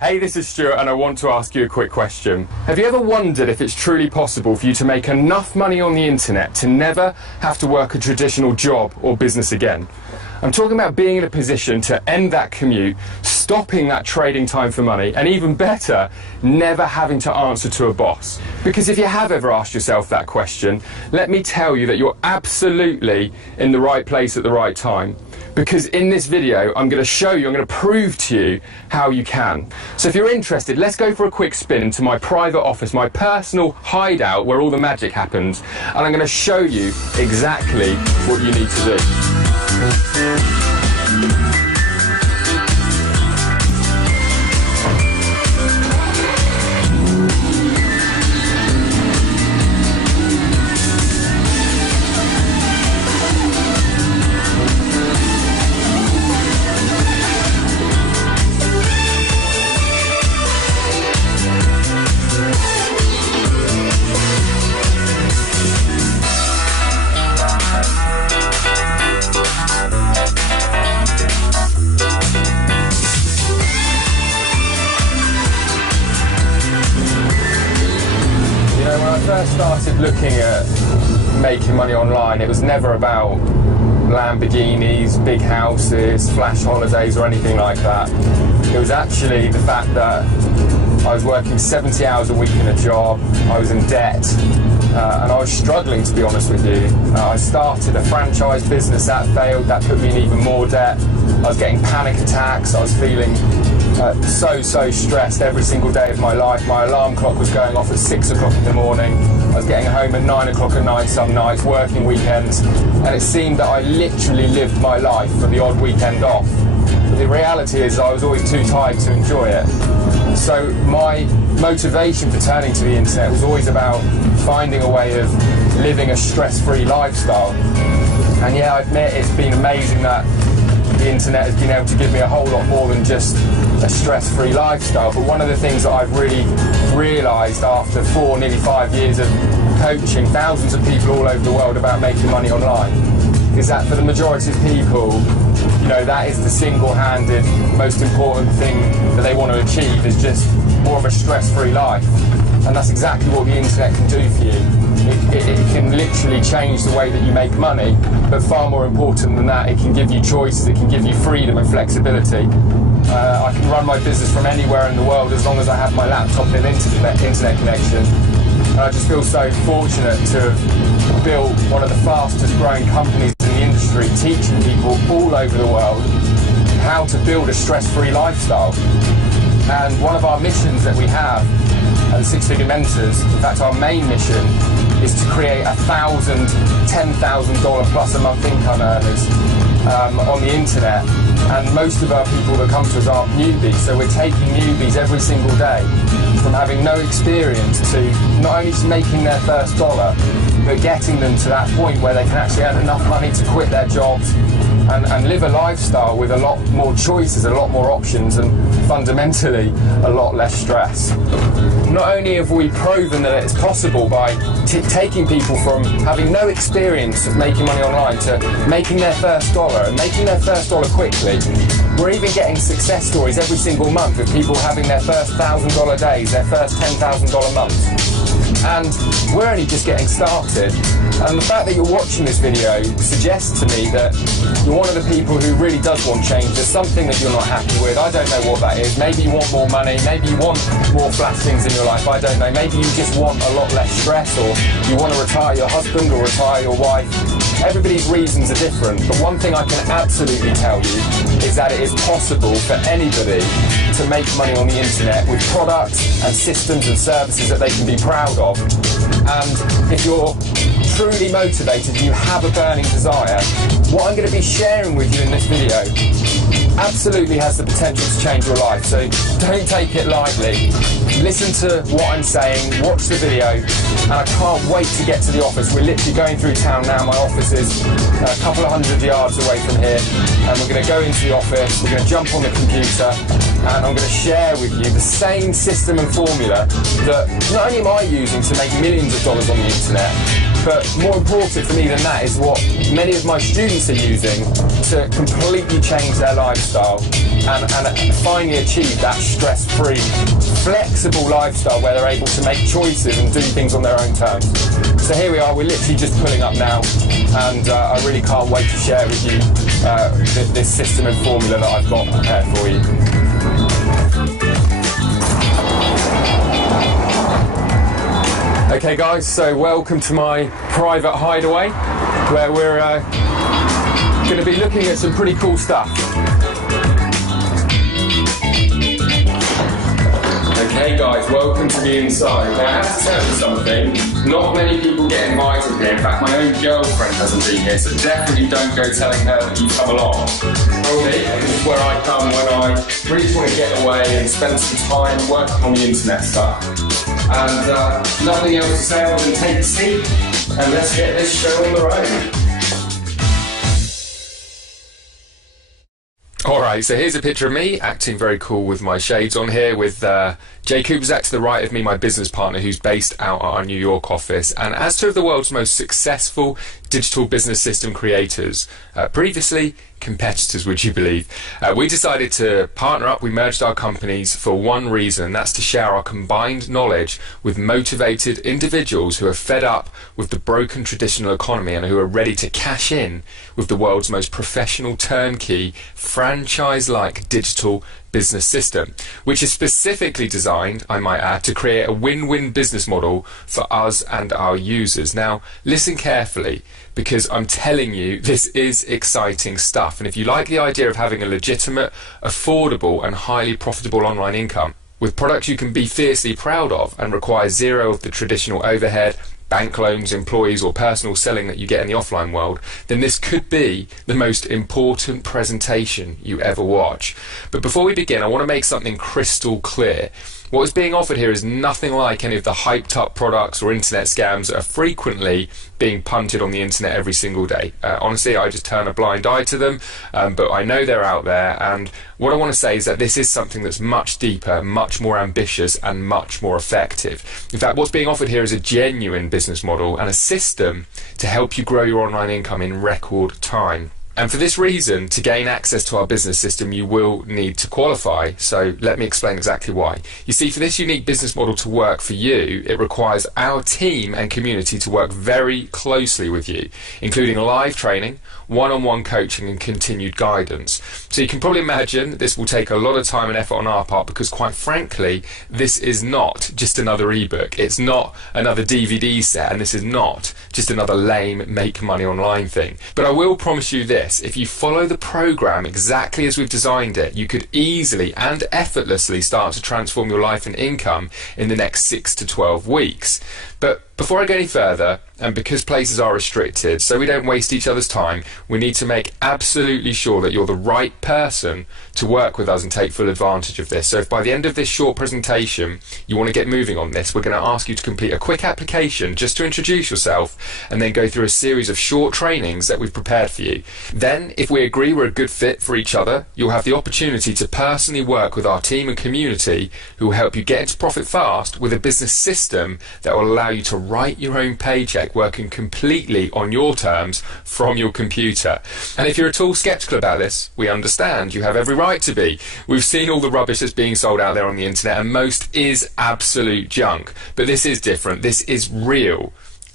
Hey, this is Stuart and I want to ask you a quick question. Have you ever wondered if it's truly possible for you to make enough money on the internet to never have to work a traditional job or business again? I'm talking about being in a position to end that commute, stopping that trading time for money, and even better, never having to answer to a boss. Because if you have ever asked yourself that question, let me tell you that you're absolutely in the right place at the right time. Because in this video, I'm going to show you, I'm going to prove to you how you can. So if you're interested, let's go for a quick spin into my private office, my personal hideout where all the magic happens, and I'm going to show you exactly what you need to do. When I first started looking at making money online, it was never about Lamborghinis, big houses, flash holidays or anything like that. It was actually the fact that I was working 70 hours a week in a job, I was in debt, and I was struggling, to be honest with you. I started a franchise business, that failed, that put me in even more debt. I was getting panic attacks, I was feeling so stressed every single day of my life. My alarm clock was going off at 6 o'clock in the morning. I was getting home at 9 o'clock at night some nights, working weekends, and it seemed that I literally lived my life for the odd weekend off. But the reality is I was always too tired to enjoy it. So my motivation for turning to the internet was always about finding a way of living a stress-free lifestyle. And yeah, I admit it's been amazing that the internet has been able to give me a whole lot more than just a stress-free lifestyle. But one of the things that I've really realised after nearly 5 years of coaching thousands of people all over the world about making money online is that for the majority of people, you know, that is the single-handed most important thing that they want to achieve, is just more of a stress-free life. And that's exactly what the internet can do for you. It can literally change the way that you make money, but far more important than that, it can give you choices, it can give you freedom and flexibility. I can run my business from anywhere in the world as long as I have my laptop and an internet connection. And I just feel so fortunate to have built one of the fastest growing companies in the industry, teaching people all over the world how to build a stress-free lifestyle. And one of our missions that we have at Six Figure Mentors, in fact our main mission, is to create 1,000 $10,000 plus a month income earners on the internet. And most of our people that come to us aren't newbies, so we're taking newbies every single day from having no experience to not only just making their first dollar, but getting them to that point where they can actually earn enough money to quit their jobs and live a lifestyle with a lot more choices, a lot more options, and fundamentally a lot less stress. Not only have we proven that it's possible by taking people from having no experience of making money online to making their first dollar, and making their first dollar quickly, we're even getting success stories every single month of people having their first $1,000 days, their first $10,000 months. And we're only just getting started. And the fact that you're watching this video suggests to me that you're one of the people who really does want change. There's something that you're not happy with. I don't know what that is. Maybe you want more money. Maybe you want more flash things in your life. I don't know. Maybe you just want a lot less stress, or you want to retire your husband or retire your wife. Everybody's reasons are different, but one thing I can absolutely tell you is that it is possible for anybody to make money on the internet with products and systems and services that they can be proud of. And if you're truly motivated, you have a burning desire, what I'm going to be sharing with you in this video absolutely has the potential to change your life. So don't take it lightly. Listen to what I'm saying, watch the video, and I can't wait to get to the office. We're literally going through town now. My office is a couple of 100 yards away from here, and we're going to go into the office, we're going to jump on the computer, and I'm going to share with you the same system and formula that not only am I using to make millions of dollars on the internet, But more important for me than that is what many of my students are using to completely change their lifestyle and finally achieve that stress-free, flexible lifestyle where they're able to make choices and do things on their own terms. So here we are, we're literally just pulling up now, and I really can't wait to share with you this system and formula that I've got prepared for you. Okay guys, so welcome to my private hideaway where we're going to be looking at some pretty cool stuff. Okay guys, welcome to the inside. Now I have to tell you something, not many people get invited here. In fact, my own girlfriend hasn't been here, so definitely don't go telling her that you come along. This is where I come when I really just want to get away and spend some time working on the internet stuff. And nothing else to say other than take a seat and let's get this show on the road. Alright, so here's a picture of me acting very cool with my shades on here with Jay Kubzak to the right of me, my business partner who's based out at our New York office. And as two of the world's most successful digital business system creators, previously competitors, would you believe, we decided to partner up. We merged our companies for one reason, and that's to share our combined knowledge with motivated individuals who are fed up with the broken traditional economy and who are ready to cash in with the world's most professional turnkey franchise-like digital business system, which is specifically designed, I might add, to create a win-win business model for us and our users. Now listen carefully, because I'm telling you this is exciting stuff, and if you like the idea of having a legitimate, affordable and highly profitable online income with products you can be fiercely proud of and require zero of the traditional overhead, bank loans, employees or personal selling that you get in the offline world, then this could be the most important presentation you ever watch. But before we begin, I want to make something crystal clear. What is being offered here is nothing like any of the hyped up products or internet scams that are frequently being punted on the internet every single day. Honestly, I just turn a blind eye to them, but I know they're out there, and what I want to say is that this is something that's much deeper, much more ambitious and much more effective. In fact, what's being offered here is a genuine business model and a system to help you grow your online income in record time. And for this reason, to gain access to our business system, you will need to qualify. So let me explain exactly why. You see, for this unique business model to work for you, it requires our team and community to work very closely with you, including live training, one-on-one coaching and continued guidance. So you can probably imagine this will take a lot of time and effort on our part, because quite frankly, this is not just another ebook. It's not another DVD set, and this is not just another lame make money online thing. But I will promise you this, if you follow the program exactly as we've designed it, you could easily and effortlessly start to transform your life and income in the next 6 to 12 weeks. But before I go any further, and because places are restricted, so we don't waste each other's time, we need to make absolutely sure that you're the right person to work with us and take full advantage of this. So if by the end of this short presentation you want to get moving on this, we're going to ask you to complete a quick application just to introduce yourself and then go through a series of short trainings that we've prepared for you. Then, if we agree we're a good fit for each other, you'll have the opportunity to personally work with our team and community who will help you get into profit fast with a business system that will allow you to write your own paycheck working completely on your terms from your computer. And if you're at all skeptical about this, we understand. You have every right to be. We've seen all the rubbish that's being sold out there on the internet, and most is absolute junk. But this is different. This is real.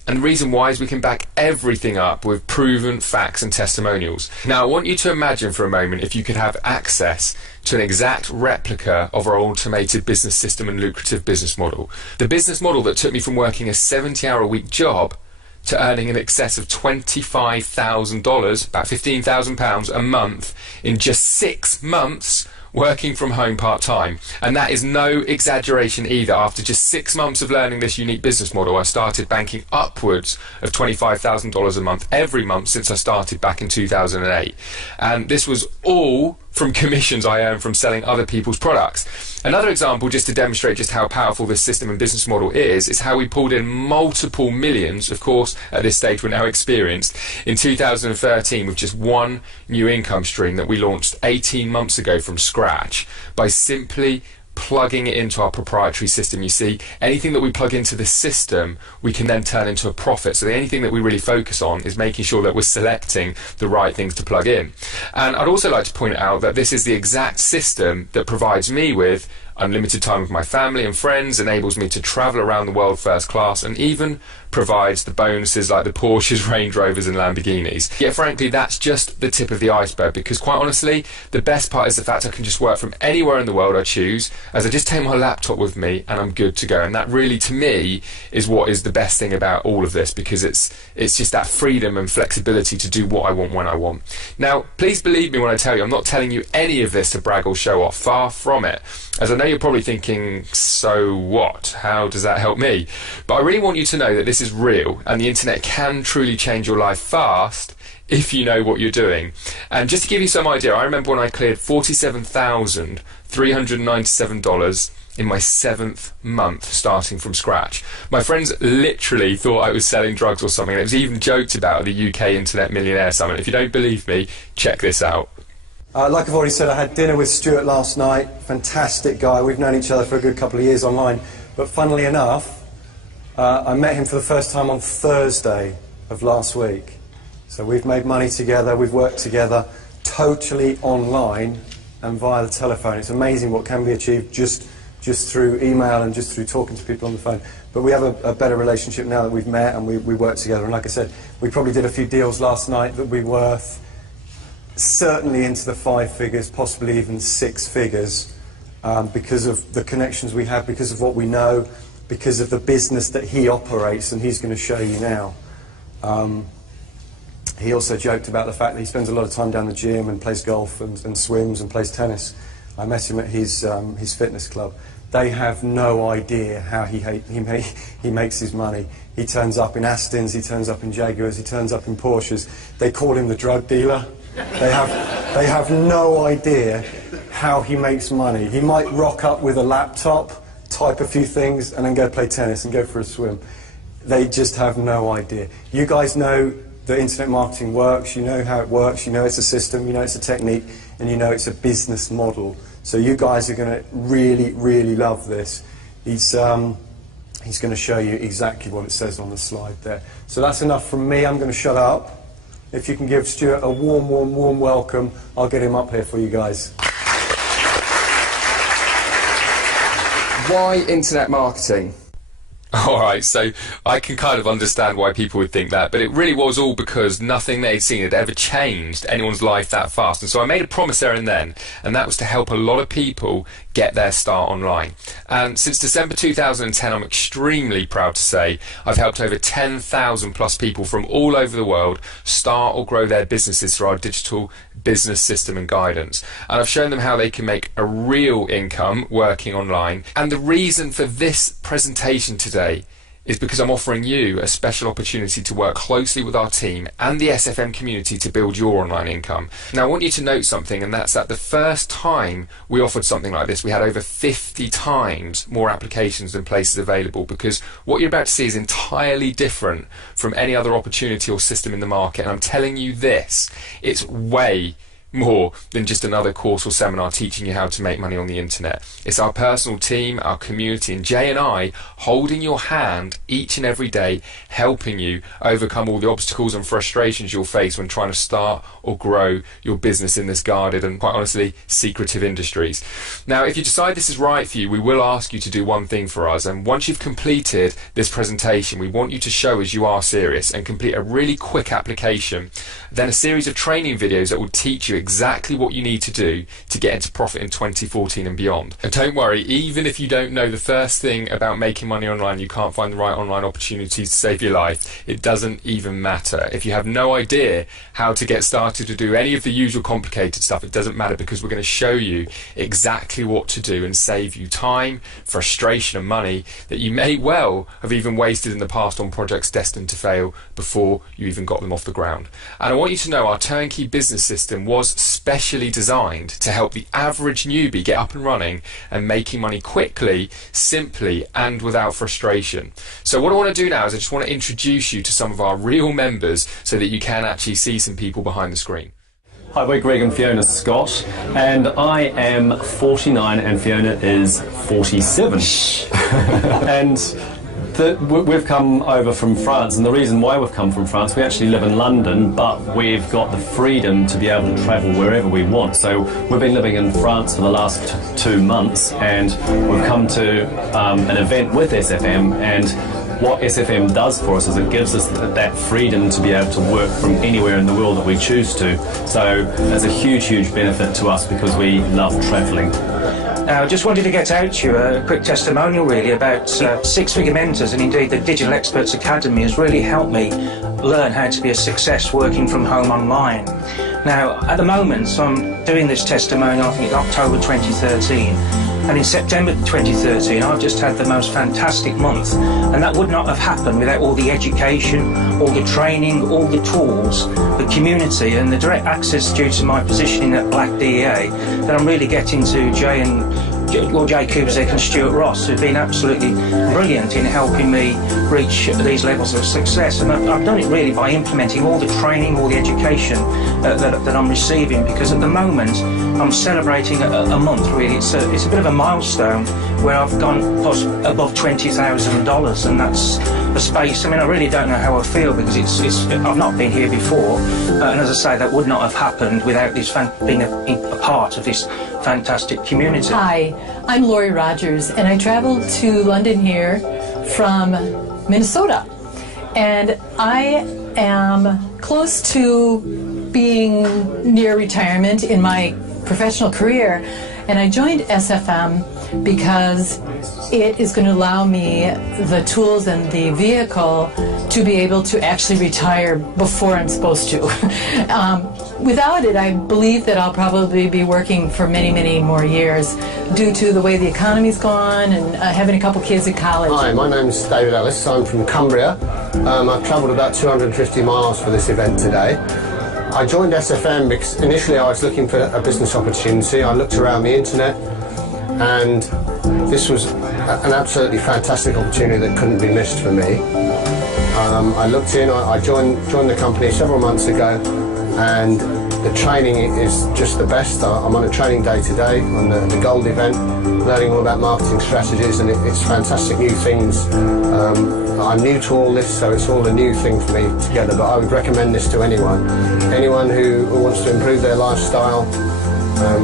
And the reason why is we can back everything up with proven facts and testimonials. Now, I want you to imagine for a moment if you could have access to an exact replica of our automated business system and lucrative business model. The business model that took me from working a 70-hour-a-week job to earning in excess of $25,000, about £15,000 a month, in just 6 months working from home part-time. And that is no exaggeration either. After just 6 months of learning this unique business model, I started banking upwards of $25,000 a month every month since I started back in 2008. And this was all from commissions I earned from selling other people's products. Another example, just to demonstrate just how powerful this system and business model is how we pulled in multiple millions, of course, at this stage we're now experienced, in 2013 with just one new income stream that we launched 18 months ago from scratch by simply plugging it into our proprietary system. You see, anything that we plug into this system, we can then turn into a profit. So the only thing that we really focus on is making sure that we're selecting the right things to plug in. And I'd also like to point out that this is the exact system that provides me with unlimited time with my family and friends, enables me to travel around the world first class, and even provides the bonuses like the Porsches, Range Rovers and Lamborghinis. Yet frankly, that's just the tip of the iceberg, because quite honestly, the best part is the fact I can just work from anywhere in the world I choose, as I just take my laptop with me and I'm good to go. And that really, to me, is what is the best thing about all of this, because it's just that freedom and flexibility to do what I want when I want. Now, please believe me when I tell you, I'm not telling you any of this to brag or show off, far from it. As I know you're probably thinking, so what? How does that help me? But I really want you to know that this is real, and the internet can truly change your life fast if you know what you're doing. And just to give you some idea, I remember when I cleared $47,397 in my 7th month starting from scratch. My friends literally thought I was selling drugs or something, and it was even joked about at the UK Internet Millionaire Summit. If you don't believe me, check this out. Like I've already said, I had dinner with Stuart last night. Fantastic guy. We've known each other for a good couple of years online. But funnily enough, I met him for the first time on Thursday of last week. So we've made money together, we've worked together, totally online and via the telephone. It's amazing what can be achieved just through email and just through talking to people on the phone. But we have a better relationship now that we've met and we work together. And like I said, we probably did a few deals last night that we worth certainly into the 5 figures, possibly even 6 figures, because of the connections we have, because of what we know, because of the business that he operates, and he's going to show you now. He also joked about the fact that he spends a lot of time down the gym and plays golf and swims and plays tennis. I met him at his fitness club. They have no idea how he makes his money. He turns up in Astons, he turns up in Jaguars, he turns up in Porsches. They call him the drug dealer. They have no idea how he makes money. He might rock up with a laptop, type a few things, and then go play tennis and go for a swim. They just have no idea. You guys know that internet marketing works, you know how it works, you know it's a system, you know it's a technique, and you know it's a business model. So you guys are going to really, really love this. He's going to show you exactly what it says on the slide there. So that's enough from me. I'm going to shut up. If you can give Stuart a warm, warm, warm welcome, I'll get him up here for you guys. Why internet marketing? Alright, so I can kind of understand why people would think that, but it really was all because nothing they'd seen had ever changed anyone's life that fast. And so I made a promise there and then, and that was to help a lot of people get their start online. And since December 2010, I'm extremely proud to say I've helped over 10,000 plus people from all over the world start or grow their businesses through our digital business system and guidance. And I've shown them how they can make a real income working online. And the reason for this presentation today is because I'm offering you a special opportunity to work closely with our team and the SFM community to build your online income. Now I want you to note something, and that's that the first time we offered something like this, we had over 50 times more applications than places available, because what you're about to see is entirely different from any other opportunity or system in the market. And I'm telling you this, it's way more than just another course or seminar teaching you how to make money on the internet. It's our personal team, our community, and Jay and I holding your hand each and every day, helping you overcome all the obstacles and frustrations you'll face when trying to start or grow your business in this guarded and, quite honestly, secretive industries. Now, if you decide this is right for you, we will ask you to do one thing for us, and once you've completed this presentation, we want you to show us you are serious and complete a really quick application, then a series of training videos that will teach you exactly what you need to do to get into profit in 2014 and beyond. And don't worry, even if you don't know the first thing about making money online, you can't find the right online opportunities to save your life, it doesn't even matter. If you have no idea how to get started to do any of the usual complicated stuff, it doesn't matter, because we're going to show you exactly what to do and save you time, frustration and money that you may well have even wasted in the past on projects destined to fail before you even got them off the ground. And I want you to know our turnkey business system was specially designed to help the average newbie get up and running and making money quickly, simply, and without frustration. So what I want to do now is I just want to introduce you to some of our real members so that you can actually see some people behind the screen. Hi, we're Greg and Fiona Scott, and I am 49 and Fiona is 47. And we've come over from France, and the reason why we've come from France, we actually live in London, but we've got the freedom to be able to travel wherever we want. So we've been living in France for the last 2 months, and we've come to an event with SFM, and what SFM does for us is it gives us that freedom to be able to work from anywhere in the world that we choose to. So it's a huge, huge benefit to us because we love travelling. I just wanted to get out to you a quick testimonial really about six-figure mentors, and indeed the Digital Experts Academy has really helped me learn how to be a success working from home online. Now, at the moment, so I'm doing this testimonial, I think it's October 2013, and in September 2013 I've just had the most fantastic month, and that would not have happened without all the education, all the training, all the tools, the community and the direct access due to my positioning at Black DEA that I'm really getting to Jay Kubzik and Stuart Ross, who've been absolutely brilliant in helping me reach these levels of success. And I've done it really by implementing all the training, all the education that I'm receiving, because at the moment I'm celebrating a month really. It's a bit of a milestone where I've gone above $20,000, and that's a space. I mean, I really don't know how I feel because I've not been here before, and as I say, that would not have happened without this being a part of this fantastic community. Hi, I'm Laurie Rogers, and I traveled to London here from Minnesota, and I am close to being near retirement in my professional career, and I joined SFM because it is going to allow me the tools and the vehicle to be able to actually retire before I'm supposed to. Without it, I believe that I'll probably be working for many, many more years due to the way the economy's gone and having a couple kids at college. Hi, my name's David Ellis. I'm from Cumbria. I've travelled about 250 miles for this event today. I joined SFM because initially I was looking for a business opportunity. I looked around the internet, and this was an absolutely fantastic opportunity that couldn't be missed for me. I looked in, I joined the company several months ago, and the training is just the best. I'm on a training day today on the Gold event, learning all about marketing strategies, and it's fantastic new things. I'm new to all this, so it's all a new thing for me together, but I would recommend this to anyone who wants to improve their lifestyle,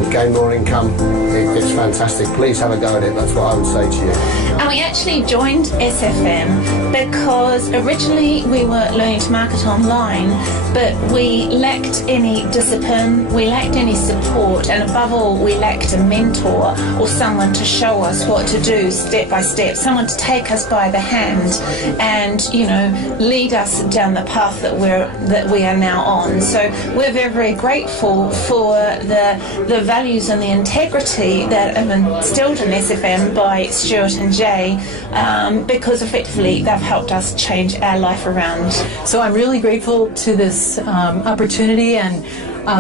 gain more income. It's fantastic. Please have a go at it. That's what I would say to you. And we actually joined SFM because originally we were learning to market online, but we lacked any discipline, we lacked any support, and above all we lacked a mentor or someone to show us what to do step by step, someone to take us by the hand and, you know, lead us down the path that we are now on. So we're very, very grateful for the values and the integrity that have been instilled in SFM by Stuart and Jay, because effectively they've helped us change our life around. So I'm really grateful to this opportunity, and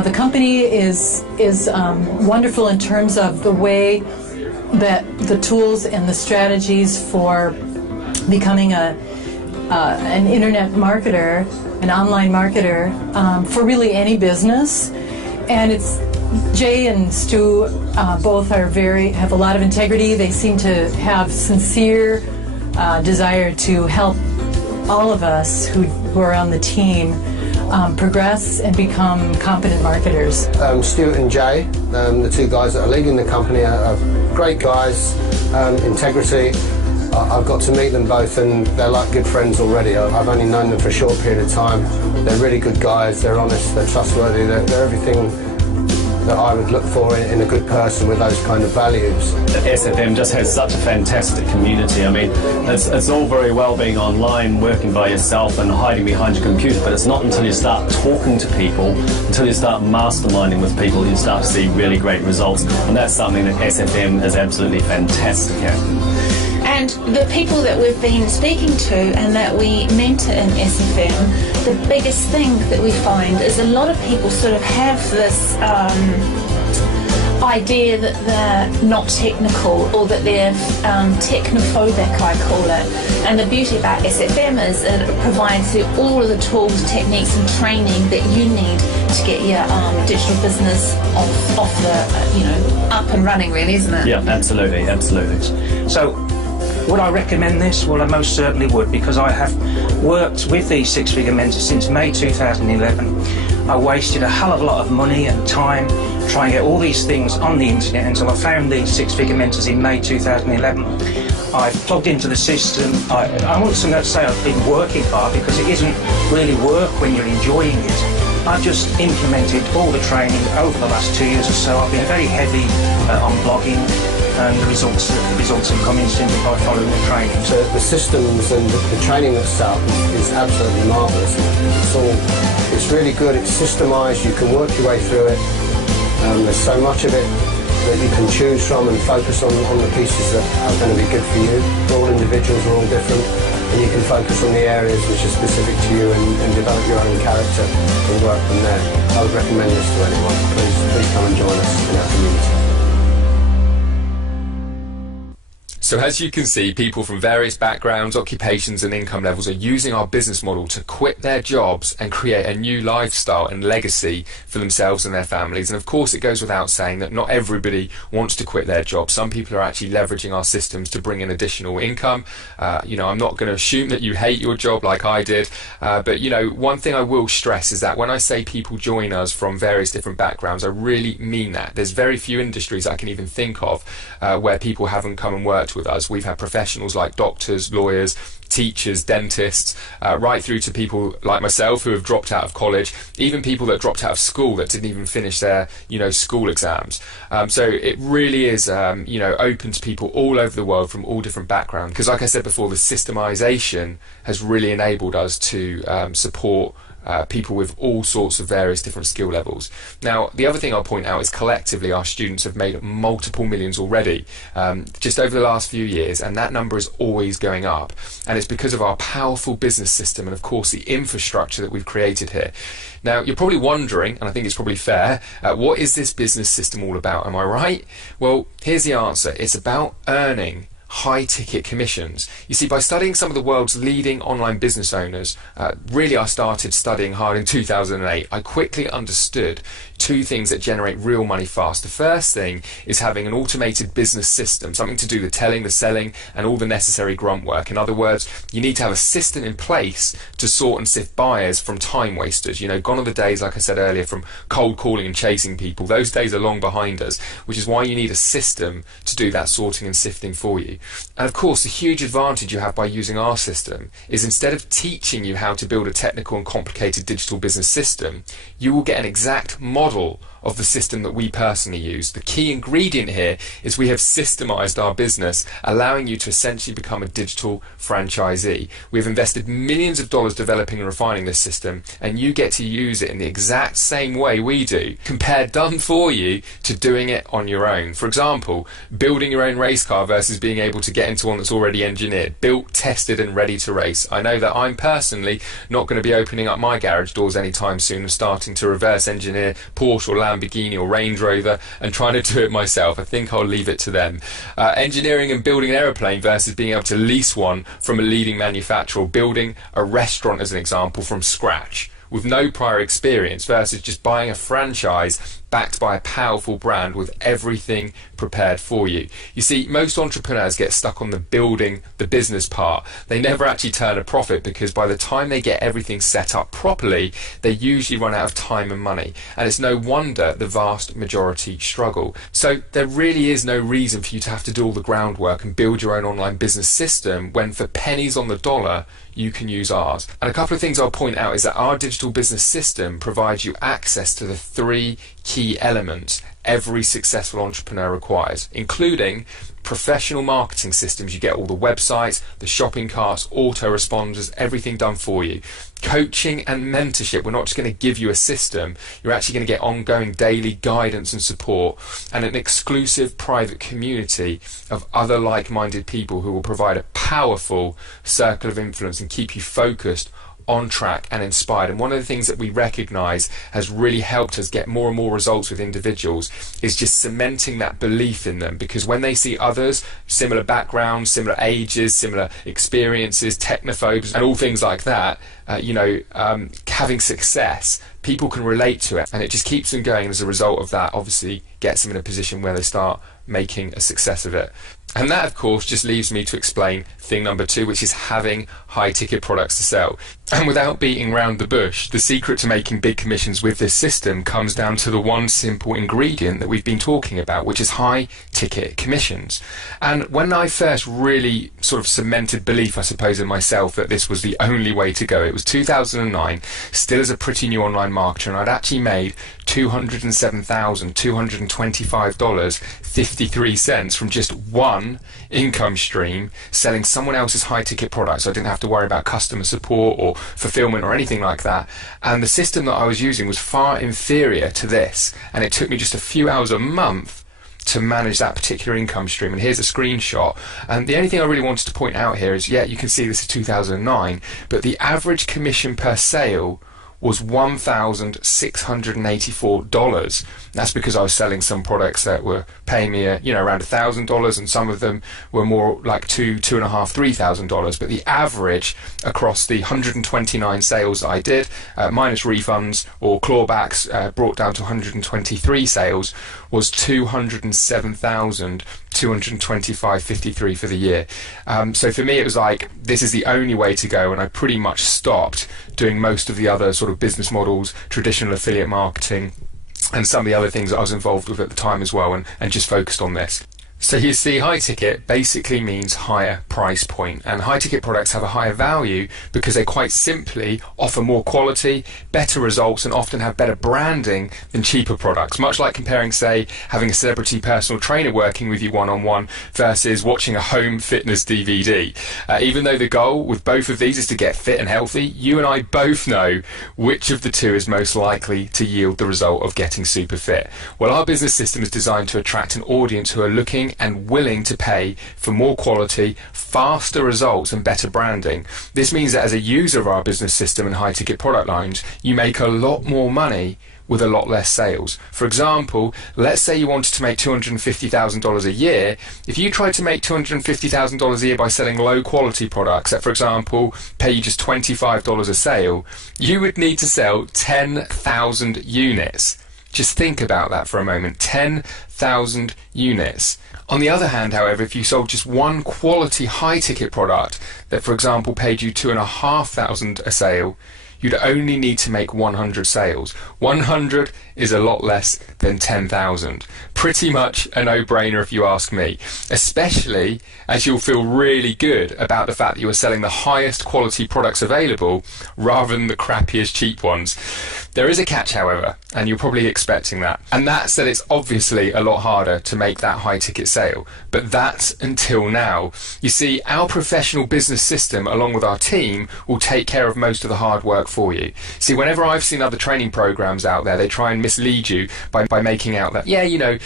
the company is wonderful in terms of the way that the tools and the strategies for becoming an internet marketer, an online marketer, for really any business. And it's Jay and Stu both have a lot of integrity. They seem to have sincere desire to help all of us who are on the team progress and become competent marketers. Stuart and Jay, the two guys that are leading the company, are great guys, integrity. I've got to meet them both, and they're like good friends already. I've only known them for a short period of time. They're really good guys, they're honest, they're trustworthy, they're everything that I would look for in a good person with those kind of values. SFM just has such a fantastic community. I mean, it's all very well being online, working by yourself and hiding behind your computer, but it's not until you start talking to people, until you start masterminding with people, you start to see really great results, and that's something that SFM is absolutely fantastic at. And the people that we've been speaking to and that we mentor in SFM, the biggest thing that we find is a lot of people sort of have this idea that they're not technical or that they're technophobic, I call it. And the beauty about SFM is it provides you all of the tools, techniques and training that you need to get your digital business off the, up and running, really, isn't it? Yeah, absolutely, absolutely. So, would I recommend this? Well, I most certainly would, because I have worked with these six-figure mentors since May 2011. I wasted a hell of a lot of money and time trying to get all these things on the internet until I found these six-figure mentors in May 2011. I've plugged into the system. I wasn't going to say I've been working hard, because it isn't really work when you're enjoying it. I've just implemented all the training over the last 2 years or so. I've been very heavy on blogging, and the results have come in simply by following the training. So the systems and the training that's set up is absolutely marvellous. It's really good. It's systemised. You can work your way through it. There's so much of it that you can choose from and focus on the pieces that are going to be good for you. All individuals are all different, and you can focus on the areas which are specific to you and develop your own character and work from there. I would recommend this to anyone. Please come and join us in our community. So as you can see, people from various backgrounds, occupations and income levels are using our business model to quit their jobs and create a new lifestyle and legacy for themselves and their families. And of course, it goes without saying that not everybody wants to quit their job. Some people are actually leveraging our systems to bring in additional income. I'm not going to assume that you hate your job like I did, but one thing I will stress is that when I say people join us from various different backgrounds, I really mean that. There's very few industries I can even think of where people haven't come and worked with us. We've had professionals like doctors, lawyers, teachers, dentists, right through to people like myself who have dropped out of college, even people that dropped out of school that didn't even finish their school exams. So it really is open to people all over the world from all different backgrounds, because like I said before, the systemization has really enabled us to support people with all sorts of various different skill levels. Now, the other thing I'll point out is collectively our students have made multiple millions already, just over the last few years, and that number is always going up. And it's because of our powerful business system and, of course, the infrastructure that we've created here. Now, you're probably wondering, and I think it's probably fair, what is this business system all about? Am I right? Well, here's the answer. It's about earning high-ticket commissions. You see, by studying some of the world's leading online business owners, really I started studying hard in 2008, I quickly understood two things that generate real money fast. The first thing is having an automated business system, something to do the telling, the selling, and all the necessary grunt work. In other words, you need to have a system in place to sort and sift buyers from time wasters. Gone are the days, like I said earlier, from cold calling and chasing people. Those days are long behind us, which is why you need a system to do that sorting and sifting for you. And of course, the huge advantage you have by using our system is instead of teaching you how to build a technical and complicated digital business system, you will get an exact model of the system that we personally use. The key ingredient here is we have systemized our business, allowing you to essentially become a digital franchisee. We've invested millions of dollars developing and refining this system, and you get to use it in the exact same way we do, compared done for you to doing it on your own. For example, building your own race car versus being able to get into one that's already engineered, built, tested and ready to race. I know that I'm personally not going to be opening up my garage doors anytime soon and starting to reverse engineer Porsche or Lamborghini or Range Rover and trying to do it myself. I think I'll leave it to them. Engineering and building an aeroplane versus being able to lease one from a leading manufacturer, or building a restaurant as an example from scratch with no prior experience versus just buying a franchise backed by a powerful brand with everything prepared for you. You see, most entrepreneurs get stuck on the building the business part. They never actually turn a profit because by the time they get everything set up properly, they usually run out of time and money. And it's no wonder the vast majority struggle. So there really is no reason for you to have to do all the groundwork and build your own online business system when for pennies on the dollar, you can use ours. And a couple of things I'll point out is that our digital business system provides you access to the three key elements every successful entrepreneur requires, including professional marketing systems. You get all the websites, the shopping carts, autoresponders, everything done for you. Coaching and mentorship. We're not just going to give you a system, you're actually going to get ongoing daily guidance and support, and an exclusive private community of other like-minded people who will provide a powerful circle of influence and keep you focused on track and inspired. And one of the things that we recognise has really helped us get more and more results with individuals is just cementing that belief in them, because when they see others, similar backgrounds, similar ages, similar experiences, technophobes and all things like that, having success, people can relate to it, and it just keeps them going. As a result of that, obviously gets them in a position where they start making a success of it. And that, of course, just leaves me to explain thing number 2, which is having high ticket products to sell. And without beating around the bush, the secret to making big commissions with this system comes down to the one simple ingredient that we've been talking about, which is high ticket commissions. And when I first really sort of cemented belief, I suppose, in myself that this was the only way to go, it was 2009, still as a pretty new online marketer, and I'd actually made $207,225.53 from just one income stream selling someone else's high ticket products. I didn't have to worry about customer support or fulfillment or anything like that, and the system that I was using was far inferior to this, and it took me just a few hours a month to manage that particular income stream. And here's a screenshot, and the only thing I really wanted to point out here is, yeah, you can see this is 2009, but the average commission per sale was $1,684. That's because I was selling some products that were paying me around $1,000, and some of them were more like $2,500, $3,000. But the average across the 129 sales that I did, minus refunds or clawbacks, brought down to 123 sales, was $207,225.53 for the year. So for me, it was like, this is the only way to go, and I pretty much stopped doing most of the other sort of business models, traditional affiliate marketing, and some of the other things that I was involved with at the time as well, and just focused on this. So you see, high ticket basically means higher price point, and high ticket products have a higher value because they quite simply offer more quality, better results, and often have better branding than cheaper products. Much like comparing, say, having a celebrity personal trainer working with you one-on-one versus watching a home fitness DVD. Even though the goal with both of these is to get fit and healthy, you and I both know which of the two is most likely to yield the result of getting super fit. Well, our business system is designed to attract an audience who are looking and willing to pay for more quality, faster results, and better branding. This means that as a user of our business system and high ticket product lines, you make a lot more money with a lot less sales. For example, let's say you wanted to make $250,000 a year. If you tried to make $250,000 a year by selling low quality products that, for example, pay you just $25 a sale, you would need to sell 10,000 units. Just think about that for a moment. 10,000 units. On the other hand, however, if you sold just one quality high-ticket product that, for example, paid you $2,500 a sale, you'd only need to make 100 sales. 100 is a lot less than 10,000. Pretty much a no-brainer if you ask me, especially as you'll feel really good about the fact that you are selling the highest quality products available rather than the crappiest cheap ones. There is a catch, however, and you're probably expecting that, and that's that it's obviously a lot harder to make that high ticket sale, but that's until now. You see, our professional business system, along with our team, will take care of most of the hard work for you. See, whenever I've seen other training programs out there, they try and mislead you by making out that,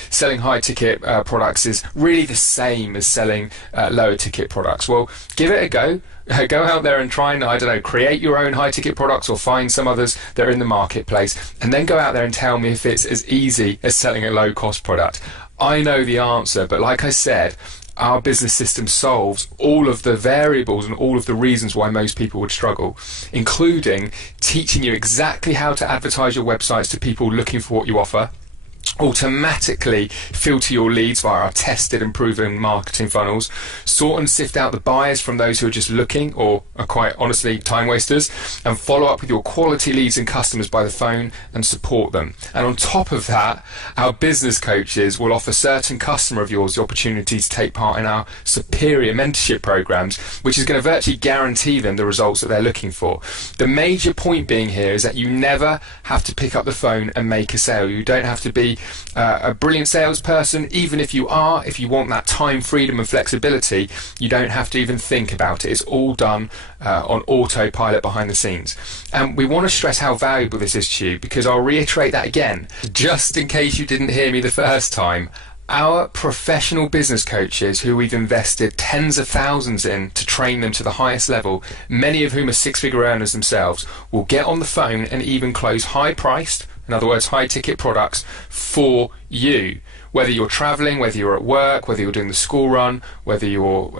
selling high ticket products is really the same as selling lower ticket products. Well, give it a go. Go out there and try and, create your own high ticket products or find some others that are in the marketplace, and then go out there and tell me if it's as easy as selling a low cost product. I know the answer, but like I said, our business system solves all of the variables and all of the reasons why most people would struggle, including teaching you exactly how to advertise your websites to people looking for what you offer, automatically filter your leads via our tested and proven marketing funnels, sort and sift out the buyers from those who are just looking or are quite honestly time wasters, and follow up with your quality leads and customers by the phone and support them. And on top of that, our business coaches will offer certain customer of yours the opportunity to take part in our superior mentorship programs, which is going to virtually guarantee them the results that they're looking for. The major point being here is that you never have to pick up the phone and make a sale. You don't have to be a brilliant salesperson. Even if you are, if you want that time freedom and flexibility, you don't have to even think about it. It's all done on autopilot behind the scenes. And we want to stress how valuable this is to you, because I'll reiterate that again, just in case you didn't hear me the first time. Our professional business coaches, who we've invested tens of thousands in to train them to the highest level, many of whom are six-figure earners themselves, will get on the phone and even close high-priced, in other words, high-ticket products for you. Whether you're traveling, whether you're at work, whether you're doing the school run, whether you're,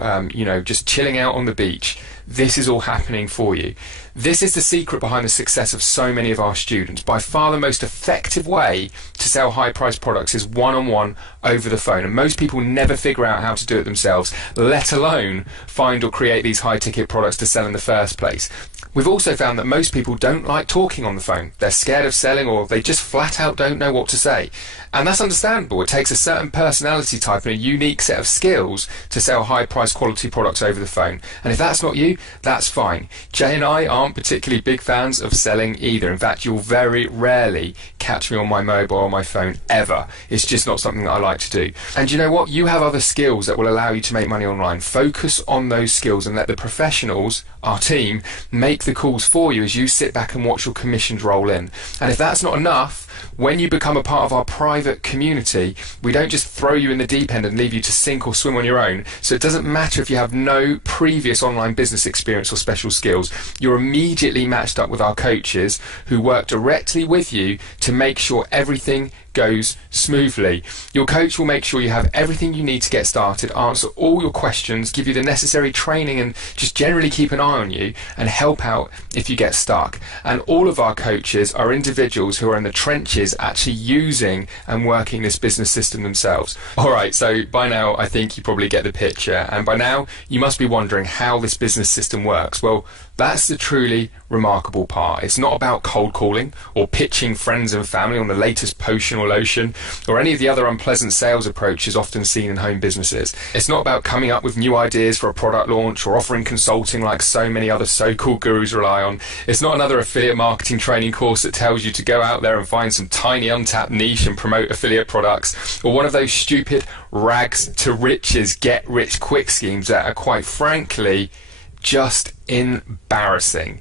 just chilling out on the beach, this is all happening for you. This is the secret behind the success of so many of our students. By far the most effective way to sell high-priced products is one-on-one over the phone. And most people never figure out how to do it themselves, let alone find or create these high-ticket products to sell in the first place. We've also found that most people don't like talking on the phone. They're scared of selling, or they just flat out don't know what to say. And that's understandable. It takes a certain personality type and a unique set of skills to sell high-priced quality products over the phone. And if that's not you, that's fine. Jay and I aren't particularly big fans of selling either. In fact, you'll very rarely catch me on my mobile or my phone ever. It's just not something that I like to do. And you know what? You have other skills that will allow you to make money online. Focus on those skills and let the professionals, our team, make the calls for you as you sit back and watch your commissions roll in. And if that's not enough, when you become a part of our private community, we don't just throw you in the deep end and leave you to sink or swim on your own. So it doesn't matter if you have no previous online business experience or special skills. You're immediately matched up with our coaches who work directly with you to make sure everything goes smoothly. Your coach will make sure you have everything you need to get started, answer all your questions, give you the necessary training, and just generally keep an eye on you and help out if you get stuck. And all of our coaches are individuals who are in the trenches actually using and working this business system themselves. Alright, so by now I think you probably get the picture, and by now you must be wondering how this business system works. Well, that's the truly remarkable part. It's not about cold calling or pitching friends and family on the latest potion or lotion or any of the other unpleasant sales approaches often seen in home businesses. It's not about coming up with new ideas for a product launch or offering consulting like so many other so-called gurus rely on. It's not another affiliate marketing training course that tells you to go out there and find some tiny untapped niche and promote affiliate products, or one of those stupid rags to riches get rich quick schemes that are quite frankly just embarrassing.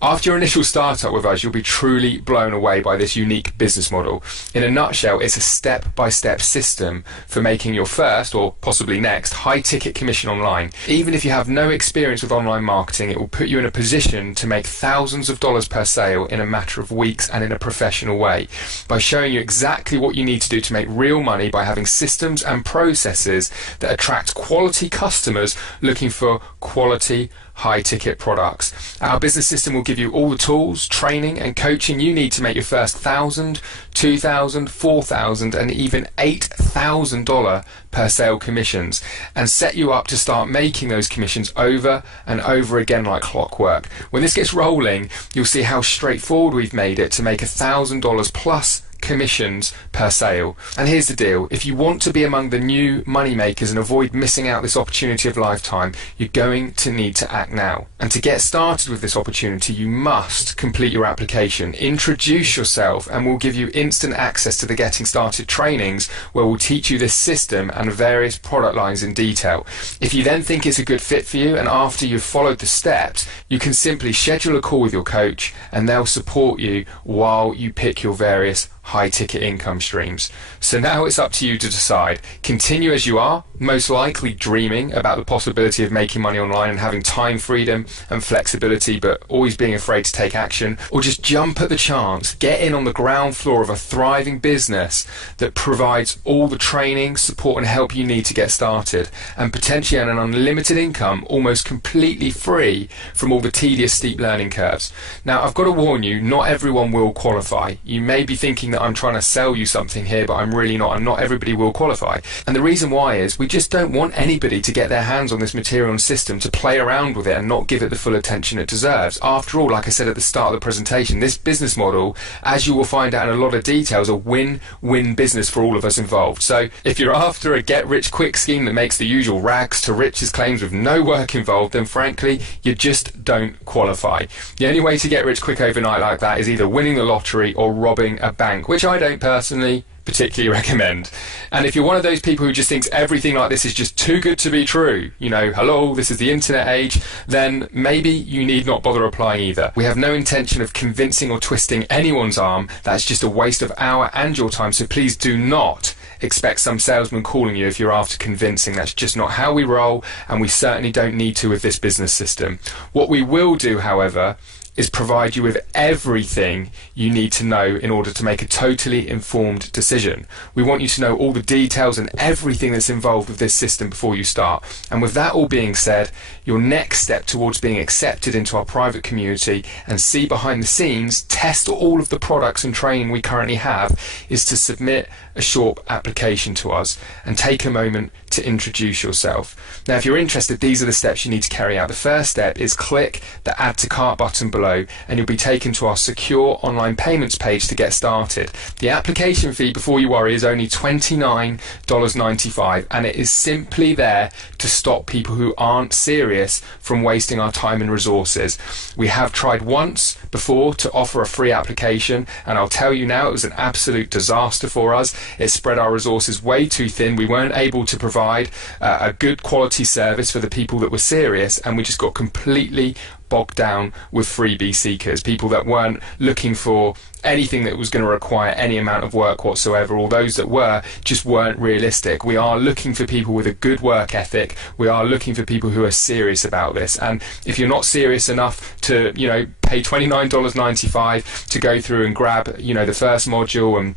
After your initial startup with us, you'll be truly blown away by this unique business model. In a nutshell, it's a step-by-step system for making your first, or possibly next, high-ticket commission online. Even if you have no experience with online marketing, it will put you in a position to make thousands of dollars per sale in a matter of weeks and in a professional way, by showing you exactly what you need to do to make real money by having systems and processes that attract quality customers looking for quality high-ticket products. Our business system will give you all the tools, training and coaching you need to make your first $1,000, $2,000, $4,000 and even $8,000 per sale commissions, and set you up to start making those commissions over and over again like clockwork. When this gets rolling, you'll see how straightforward we've made it to make $1,000 plus commissions per sale. And here's the deal: if you want to be among the new money makers and avoid missing out this opportunity of a lifetime, you're going to need to act now. And to get started with this opportunity, you must complete your application, introduce yourself, and we'll give you instant access to the Getting Started trainings, where we'll teach you this system and various product lines in detail. If you then think it's a good fit for you, and after you've followed the steps, you can simply schedule a call with your coach and they'll support you while you pick your various high-ticket income streams. So now it's up to you to decide. Continue as you are, most likely dreaming about the possibility of making money online and having time freedom and flexibility, but always being afraid to take action, or just jump at the chance, get in on the ground floor of a thriving business that provides all the training, support and help you need to get started, and potentially earn an unlimited income almost completely free from all the tedious steep learning curves. Now, I've got to warn you, not everyone will qualify. You may be thinking that I'm trying to sell you something here, but I'm really not, and not everybody will qualify. And the reason why is we just don't want anybody to get their hands on this material and system, to play around with it and not give it the full attention it deserves. After all, like I said at the start of the presentation, this business model, as you will find out in a lot of detail, is a win-win business for all of us involved. So if you're after a get-rich-quick scheme that makes the usual rags to riches claims with no work involved, then frankly, you just don't qualify. The only way to get rich quick overnight like that is either winning the lottery or robbing a bank, which I don't personally particularly recommend. And if you're one of those people who just thinks everything like this is just too good to be true, you know, hello, this is the internet age, then maybe you need not bother applying either. We have no intention of convincing or twisting anyone's arm. That's just a waste of our and your time, so please do not expect some salesman calling you if you're after convincing. That's just not how we roll, and we certainly don't need to with this business system. What we will do, however, is provide you with everything you need to know in order to make a totally informed decision. We want you to know all the details and everything that's involved with this system before you start. And with that all being said, your next step towards being accepted into our private community and see behind the scenes, test all of the products and training we currently have, is to submit a short application to us and take a moment to introduce yourself. Now, if you're interested, these are the steps you need to carry out. The first step is click the Add to Cart button below and you'll be taken to our secure online payments page to get started. The application fee, before you worry, is only $29.95, and it is simply there to stop people who aren't serious from wasting our time and resources. We have tried once before to offer a free application, and I'll tell you now, it was an absolute disaster for us. It spread our resources way too thin. We weren't able to provide a good quality service for the people that were serious, and we just got completely bogged down with freebie seekers, people that weren't looking for anything that was going to require any amount of work whatsoever, or those that were just weren't realistic. We are looking for people with a good work ethic. We are looking for people who are serious about this, and if you're not serious enough to, pay $29.95 to go through and grab, the first module and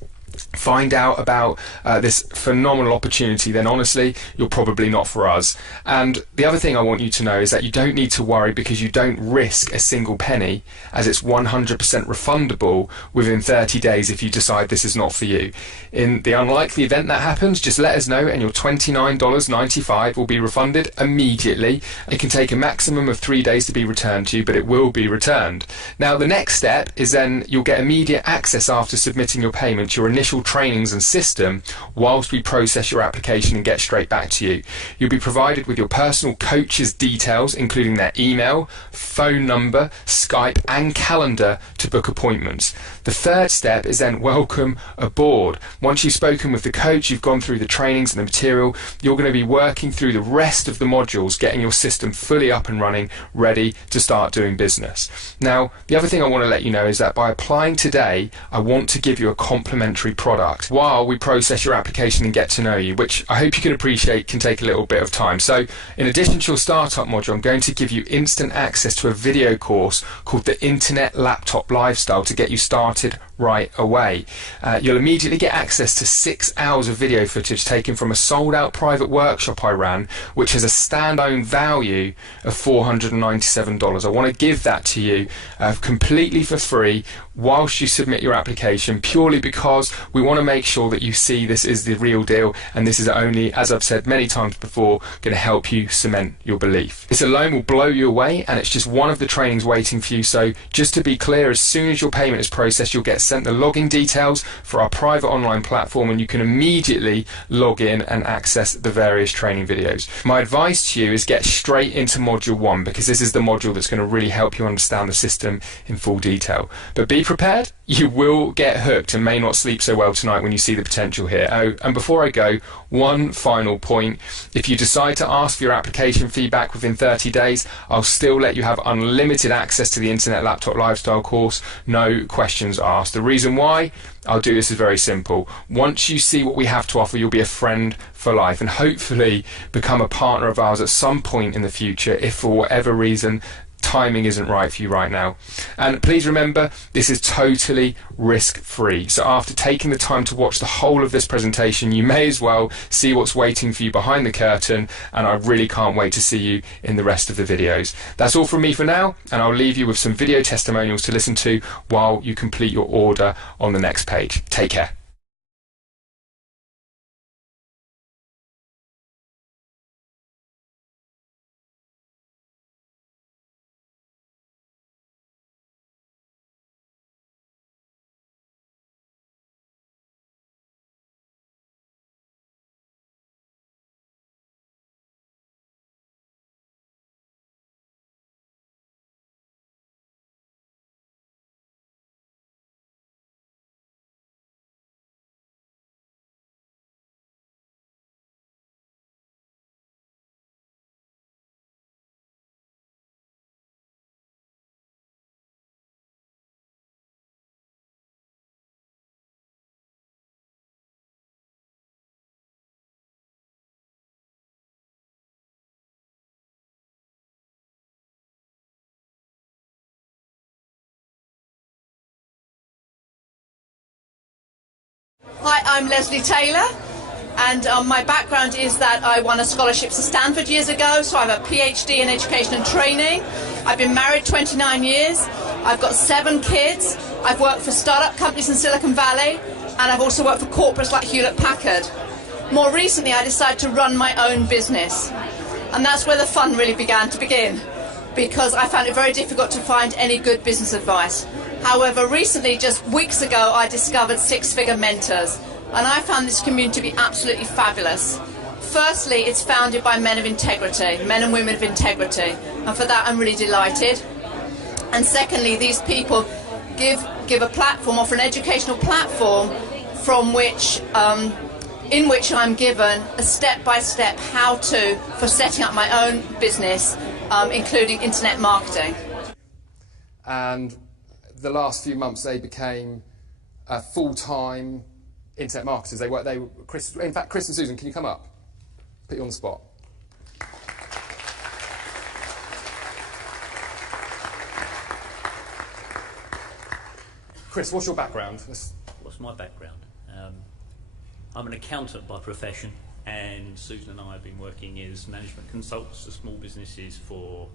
find out about this phenomenal opportunity, then honestly, you're probably not for us. And the other thing I want you to know is that you don't need to worry, because you don't risk a single penny, as it's 100% refundable within 30 days if you decide this is not for you. In the unlikely event that happens, just let us know and your $29.95 will be refunded immediately. It can take a maximum of 3 days to be returned to you, but it will be returned. Now, the next step is then you'll get immediate access after submitting your payment, your initial trainings and system, whilst we process your application and get straight back to you. You'll be provided with your personal coach's details, including their email, phone number, Skype and calendar to book appointments. The third step is then welcome aboard. Once you've spoken with the coach, you've gone through the trainings and the material, you're going to be working through the rest of the modules, getting your system fully up and running, ready to start doing business. Now, the other thing I want to let you know is that by applying today, I want to give you a complimentary product while we process your application and get to know you, which I hope you can appreciate can take a little bit of time. So in addition to your startup module, I'm going to give you instant access to a video course called the Internet Laptop Lifestyle to get you started right away. You'll immediately get access to 6 hours of video footage taken from a sold out private workshop I ran, which has a standalone value of $497. I want to give that to you completely for free whilst you submit your application, purely because we want to make sure that you see this is the real deal, and this is only, as I've said many times before, going to help you cement your belief. This alone will blow you away, and it's just one of the trainings waiting for you. So just to be clear, as soon as your payment is processed, you'll get sent the login details for our private online platform, and you can immediately log in and access the various training videos. My advice to you is get straight into module 1, because this is the module that's going to really help you understand the system in full detail. But be prepared, you will get hooked and may not sleep so well tonight when you see the potential here. Oh, and before I go, one final point. If you decide to ask for your application feedback within 30 days, I'll still let you have unlimited access to the Internet Laptop Lifestyle course, no questions asked. The reason why I'll do this is very simple. Once you see what we have to offer, you'll be a friend for life and hopefully become a partner of ours at some point in the future, if for whatever reason timing isn't right for you right now. And please remember, this is totally risk-free. So after taking the time to watch the whole of this presentation, you may as well see what's waiting for you behind the curtain, and I really can't wait to see you in the rest of the videos. That's all from me for now, and I'll leave you with some video testimonials to listen to while you complete your order on the next page. Take care. Hi, I'm Leslie Taylor, and my background is that I won a scholarship to Stanford years ago, so I have a PhD in education and training. I've been married 29 years, I've got 7 kids, I've worked for startup companies in Silicon Valley, and I've also worked for corporates like Hewlett-Packard. More recently, I decided to run my own business, and that's where the fun really began to begin, because I found it very difficult to find any good business advice. However, recently, just weeks ago, I discovered Six Figure Mentors, and I found this community to be absolutely fabulous. Firstly, it's founded by men of integrity, men and women of integrity, and for that I'm really delighted. And secondly, these people give a platform, offer an educational platform from which, in which I'm given a step-by-step how-to for setting up my own business, including internet marketing. And the last few months they became full-time internet marketers. In fact, Chris and Susan, can you come up? Put you on the spot. Chris, what's your background? What's my background? I'm an accountant by profession, and Susan and I have been working as management consultants to small businesses for,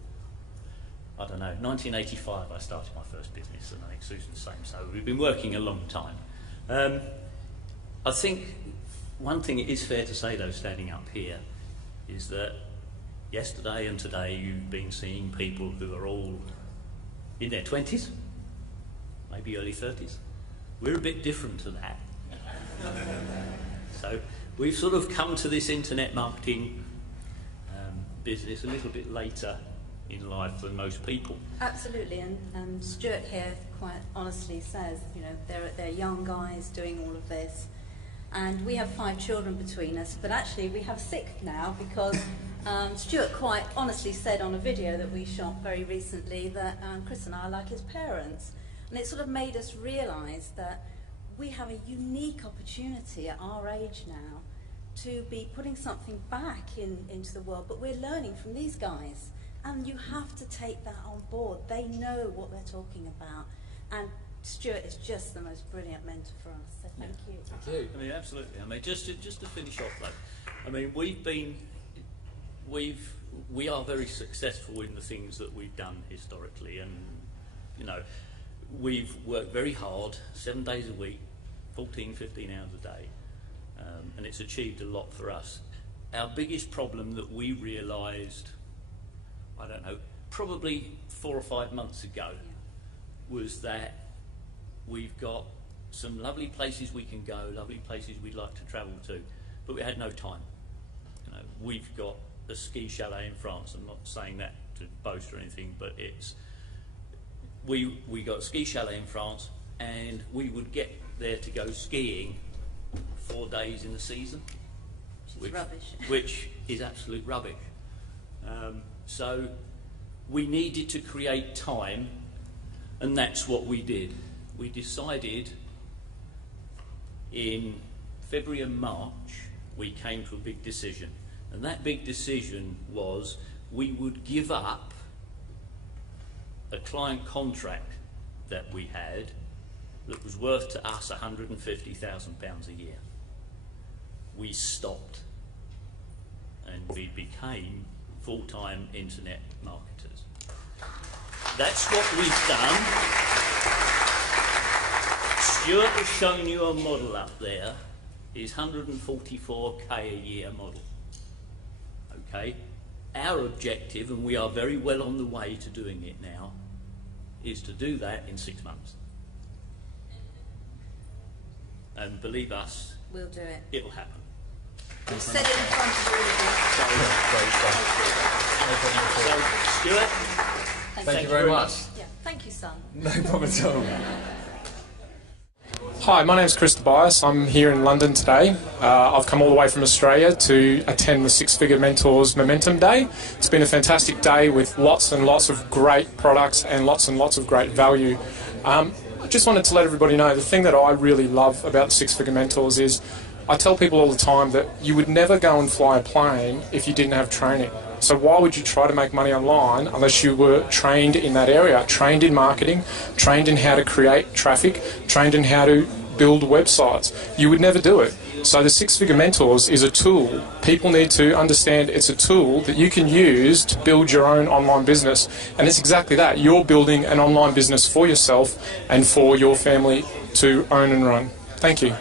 I don't know, 1985 I started my first business, and I think Susan's the same, so we've been working a long time. I think one thing it is fair to say, though, standing up here, is that yesterday and today you've been seeing people who are all in their 20s, maybe early 30s. We're a bit different to that. So we've sort of come to this internet marketing business a little bit later in life than most people. Absolutely, and Stuart here quite honestly says, you know, they're young guys doing all of this, and we have 5 children between us, but actually we have 6 now, because Stuart quite honestly said on a video that we shot very recently that Chris and I are like his parents, and it sort of made us realise that we have a unique opportunity at our age now to be putting something back into the world, but we're learning from these guys. And you have to take that on board. They know what they're talking about. And Stuart is just the most brilliant mentor for us. So thank you. Thank you. I mean, absolutely. I mean, just to finish off, though, I mean, we are very successful in the things that we've done historically, and you know, we've worked very hard, 7 days a week, 14, 15 hours a day, and it's achieved a lot for us. Our biggest problem that we realised, I don't know, probably 4 or 5 months ago, was that we've got some lovely places we can go, lovely places we'd like to travel to, but we had no time. You know, we've got a ski chalet in France. I'm not saying that to boast or anything, but it's we got a ski chalet in France, and we would get there to go skiing 4 days in the season, which is absolute rubbish. So we needed to create time, and that's what we did. We decided in February and March, we came to a big decision. And that big decision was we would give up a client contract that we had that was worth to us £150,000 a year. We stopped, and we became full-time internet marketers. That's what we've done. Stuart has shown you a model up there, his 144k a year model. Okay, our objective, and we are very well on the way to doing it now, is to do that in 6 months. And believe us, we'll do it. It'll happen. We've said it in front of all of you. So, Stuart, thank you very much. Yeah, thank you, son. No problem at all. Hi, my name's Chris Tobias. I'm here in London today. I've come all the way from Australia to attend the Six Figure Mentors Momentum Day. It's been a fantastic day with lots and lots of great products and lots of great value. I just wanted to let everybody know the thing that I really love about the Six Figure Mentors is I tell people all the time that you would never go and fly a plane if you didn't have training. So why would you try to make money online unless you were trained in that area, trained in marketing, trained in how to create traffic, trained in how to build websites. You would never do it. So the Six Figure Mentors is a tool. People need to understand it's a tool that you can use to build your own online business. And it's exactly that. You're building an online business for yourself and for your family to own and run. Thank you.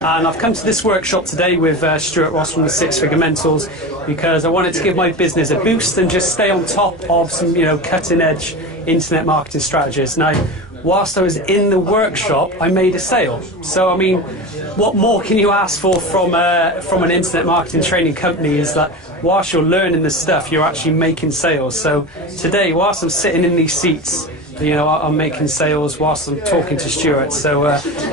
And I've come to this workshop today with Stuart Ross from the Six Figure Mentors because I wanted to give my business a boost and just stay on top of some, cutting edge internet marketing strategies. Now, whilst I was in the workshop, I made a sale. So, I mean, what more can you ask for from an internet marketing training company is that whilst you're learning this stuff, you're actually making sales. So today, whilst I'm sitting in these seats, I'm making sales whilst I'm talking to Stuart. So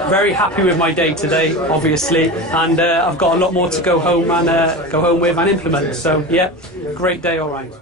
very happy with my day today, obviously, and I've got a lot more to go home with and implement. So yeah, great day all round.